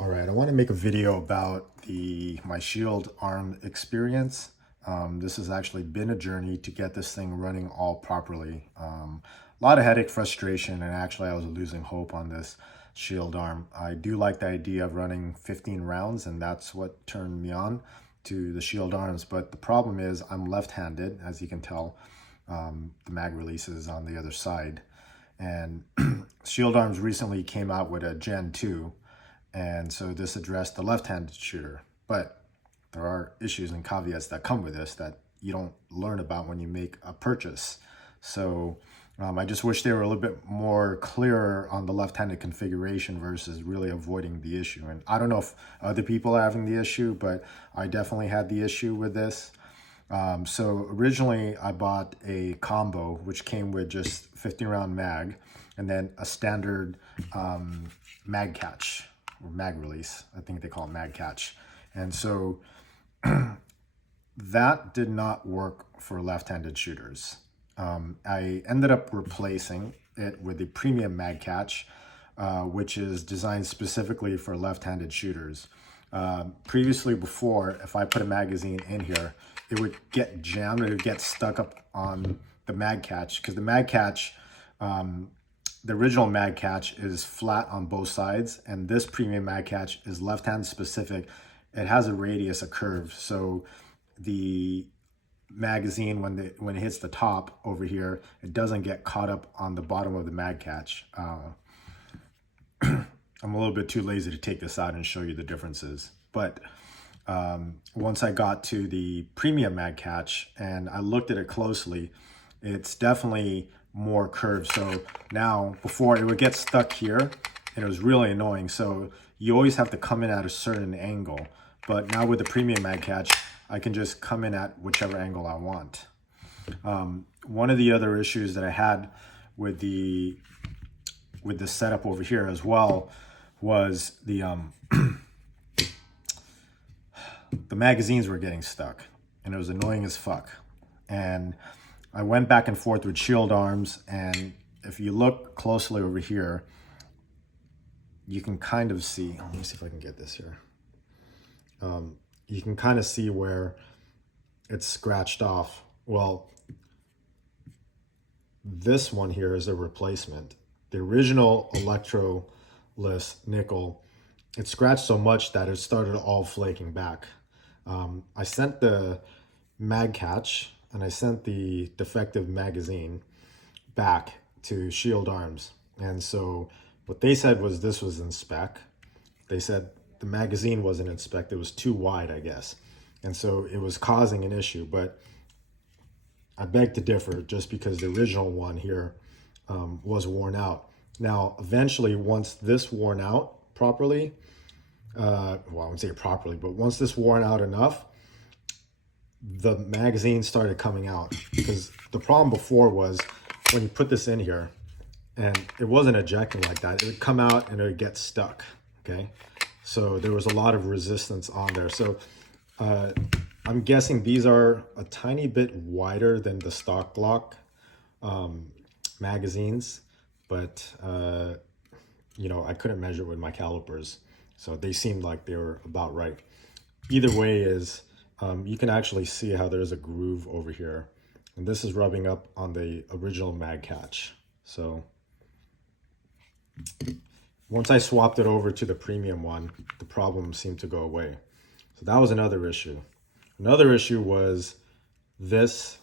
All right, I want to make a video about my Shield Arm experience. This has actually been a journey to get this thing running all properly. A lot of headache, frustration, and actually I was losing hope on this Shield Arm. I do like the idea of running 15 rounds, and that's what turned me on to the Shield Arms. But the problem is I'm left-handed, as you can tell. The mag release is on the other side. And Shield Arms recently came out with a Gen 2. And so this addressed the left-handed shooter, but there are issues and caveats that come with this that you don't learn about when you make a purchase. So I just wish they were a little bit more clearer on the left-handed configuration versus really avoiding the issue. And I don't know if other people are having the issue, but I definitely had the issue with this. So originally I bought a combo which came with just 15-round mag and then a standard mag catch. Or mag release, I think they call it mag catch. And so that did not work for left-handed shooters. I ended up replacing it with the premium mag catch, which is designed specifically for left-handed shooters. Previously, before, if I put a magazine in here, it would get jammed, it would get stuck up on the mag catch, because the mag catch, the original mag catch is flat on both sides, and this premium mag catch is left-hand specific. It has a radius, a curve, so the magazine, when it hits the top over here, it doesn't get caught up on the bottom of the mag catch. I'm a little bit too lazy to take this out and show you the differences, but once I got to the premium mag catch and I looked at it closely, it's definitely more curved. So now, before it would get stuck here and it was really annoying, so you always have to come in at a certain angle, but now with the premium mag catch I can just come in at whichever angle I want. One of the other issues that I had with the setup over here as well was the the magazines were getting stuck and it was annoying as fuck. And I went back and forth with Shield Arms, and if you look closely over here, you can kind of see, let me see if I can get this here. You can kind of see where it's scratched off. Well, this one here is a replacement. The original electroless nickel, it scratched so much that it started all flaking back. I sent the mag catch and I sent the defective magazine back to Shield Arms. And so what they said was this was in spec. They said the magazine wasn't in spec. It was too wide, I guess. And so it was causing an issue, but I beg to differ just because the original one here was worn out. Now, eventually, once this worn out properly, well, I wouldn't say properly, but once this worn out enough, the magazine started coming out. Because the problem before was when you put this in here and it wasn't ejecting like that, it would come out and it would get stuck. Okay, so there was a lot of resistance on there. So I'm guessing these are a tiny bit wider than the stock Glock magazines, but you know, I couldn't measure with my calipers, so they seemed like they were about right. Either way is you can actually see how there's a groove over here, and this is rubbing up on the original mag catch. So once I swapped it over to the premium one, the problem seemed to go away. So that was another issue. Another issue was this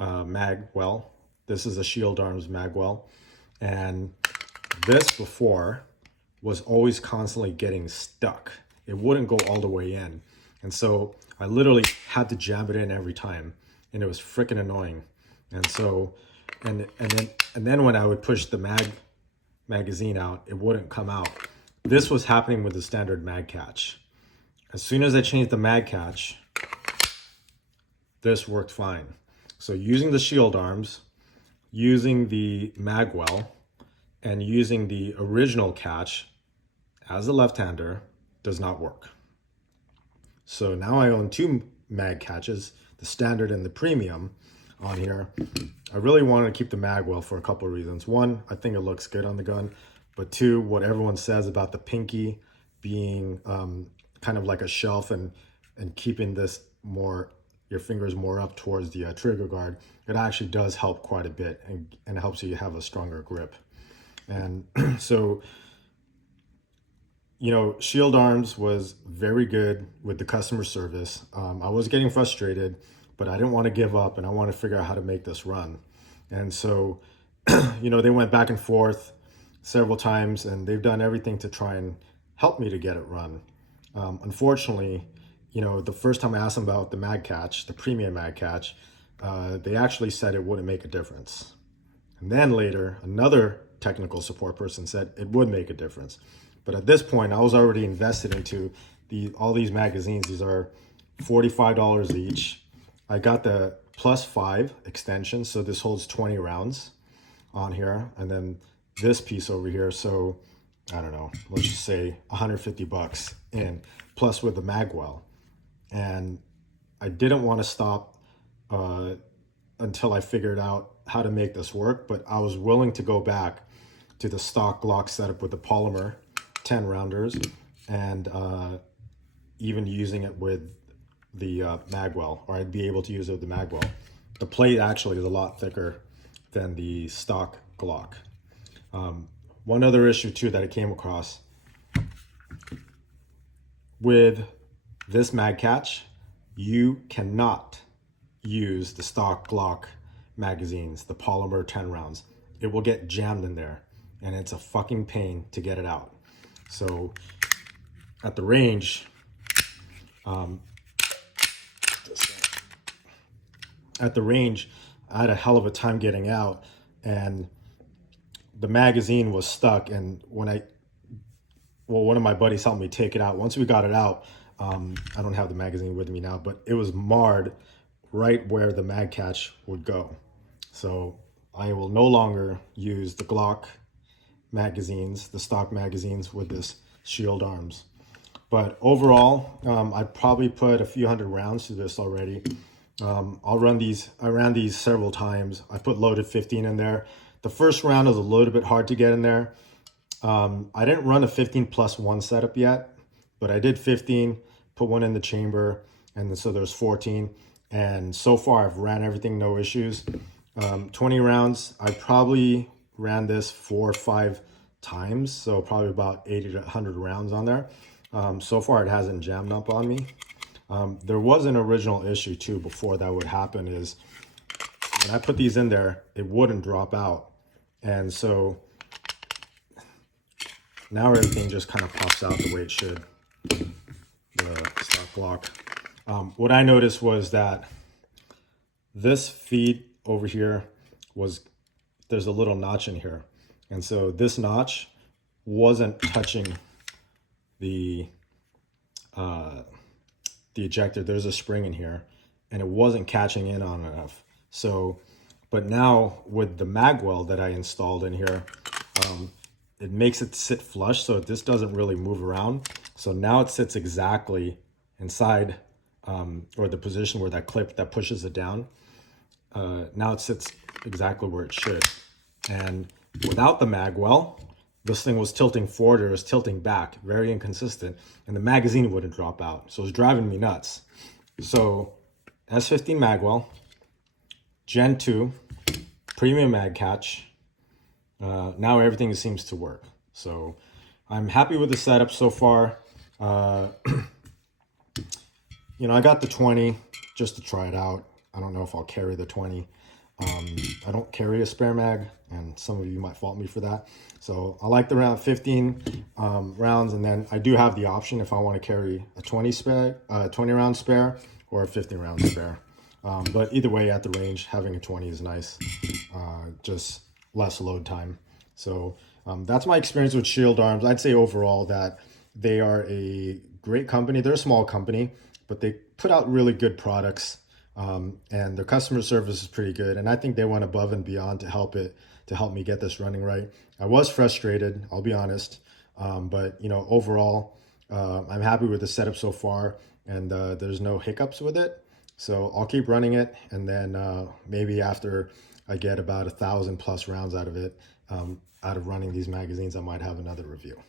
Magwell. This is a Shield Arms Magwell, and this before was always constantly getting stuck. It wouldn't go all the way in, and so I literally had to jam it in every time, and it was freaking annoying. And so, and then when I would push the magazine out, it wouldn't come out. This was happening with the standard mag catch. As soon as I changed the mag catch, this worked fine. So using the Shield Arms, using the Magwell, and using the original catch as a left-hander does not work. So now I own two mag catches, the standard and the premium on here. I really wanted to keep the Magwell for a couple of reasons. One, I think it looks good on the gun, but two, what everyone says about the pinky being kind of like a shelf and keeping this more, your fingers more up towards the trigger guard, it actually does help quite a bit and helps you have a stronger grip. And so, you know, Shield Arms was very good with the customer service. I was getting frustrated, but I didn't want to give up, and I want to figure out how to make this run. And so, you know, they went back and forth several times, and they've done everything to try and help me to get it run. Unfortunately, you know, the first time I asked them about the mag catch, the premium mag catch, they actually said it wouldn't make a difference. And then later, another technical support person said it would make a difference. But at this point, I was already invested into all these magazines. These are $45 each. I got the +5 extension, so this holds 20 rounds on here. And then this piece over here, so I don't know, let's just say 150 bucks in, plus with the Magwell. And I didn't want to stop until I figured out how to make this work, but I was willing to go back to the stock Glock setup with the polymer 10 rounders and even using it with the Magwell, or I'd be able to use it with the Magwell. The plate actually is a lot thicker than the stock Glock. One other issue too that I came across with this mag catch, you cannot use the stock Glock magazines, the polymer 10 rounds. It will get jammed in there, and it's a fucking pain to get it out. So at the range, I had a hell of a time getting out, and the magazine was stuck. And one of my buddies helped me take it out. Once we got it out, I don't have the magazine with me now, but it was marred right where the mag catch would go. So I will no longer use the Glock magazines, the stock magazines, with this Shield Arms. But overall, I probably put a few hundred rounds to this already. I ran these several times. I put loaded 15 in there. The first round is a little bit hard to get in there. I didn't run a 15+1 setup yet, but I did 15, put one in the chamber, and so there's 14. And so far I've ran everything, no issues. 20 rounds, I probably ran this 4 or 5 times, so probably about 80 to 100 rounds on there. So far it hasn't jammed up on me. There was an original issue too before that would happen, is when I put these in there, it wouldn't drop out. And so now everything just kind of pops out the way it should, the stock Glock. What I noticed was that this feed over here there's a little notch in here. And so this notch wasn't touching the ejector. There's a spring in here, and it wasn't catching in on enough. So, but now with the Magwell that I installed in here, it makes it sit flush, so this doesn't really move around. So now it sits exactly inside, or the position where that clip that pushes it down. Now it sits exactly where it should. And without the Magwell, this thing was tilting forward or it was tilting back, very inconsistent, and the magazine wouldn't drop out. So it was driving me nuts. So S15 Magwell, Gen 2, premium mag catch. Now everything seems to work. So I'm happy with the setup so far. You know, I got the 20 just to try it out. I don't know if I'll carry the 20. I don't carry a spare mag, and some of you might fault me for that. So I like the round 15 rounds, and then I do have the option if I want to carry a 20 round spare or a 15 round spare. But either way, at the range, having a 20 is nice, just less load time. So that's my experience with Shield Arms. I'd say overall that they are a great company. They're a small company, but they put out really good products. And their customer service is pretty good, and I think they went above and beyond to help me get this running right. I was frustrated, I'll be honest, but you know, overall, I'm happy with the setup so far, and there's no hiccups with it. So I'll keep running it, and then maybe after I get about 1,000+ rounds out of it, out of running these magazines, I might have another review.